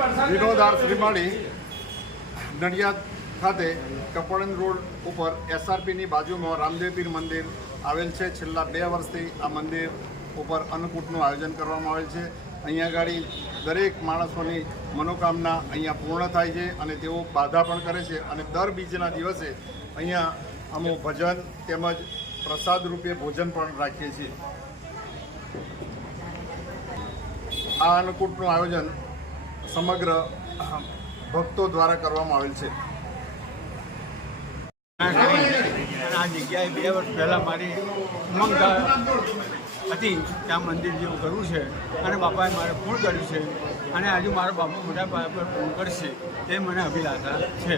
વિનોદ શ્રીમાળી નડિયાદ ખાતે કપડન રોડ ઉપર SRPની બાજુમાં રામદેવપીર મંદિર આવેલ છે. છેલ્લા 2 વર્ષથી આ મંદિર ઉપર અન્નકૂટનું આયોજન કરવામાં આવેલ છે. અહીંયા આગળ દરેક માણસોની મનોકામના અહીંયા પૂર્ણ થાય છે અને તેઓ બાધા પણ કરે છે. અને દર બીજના દિવસે અહીંયા અમુક ભજન તેમજ પ્રસાદ રૂપે ભોજન પણ રાખીએ છીએ. આ અન્નકૂટનું આયોજન સમગ્ર ભક્તો દ્વારા કરવામાં આવેલ છે. આ જગ્યાએ 2 વર્ષ પહેલાં મારી ઉમંગ હતી ત્યાં મંદિર જેવું કરવું છે અને બાપાએ મારે પૂર્ણ કર્યું છે અને હજુ મારો બાપુ મોટા પાયા પર પૂર્ણ કરશે તે મને અભિલાષા છે.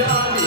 Yeah.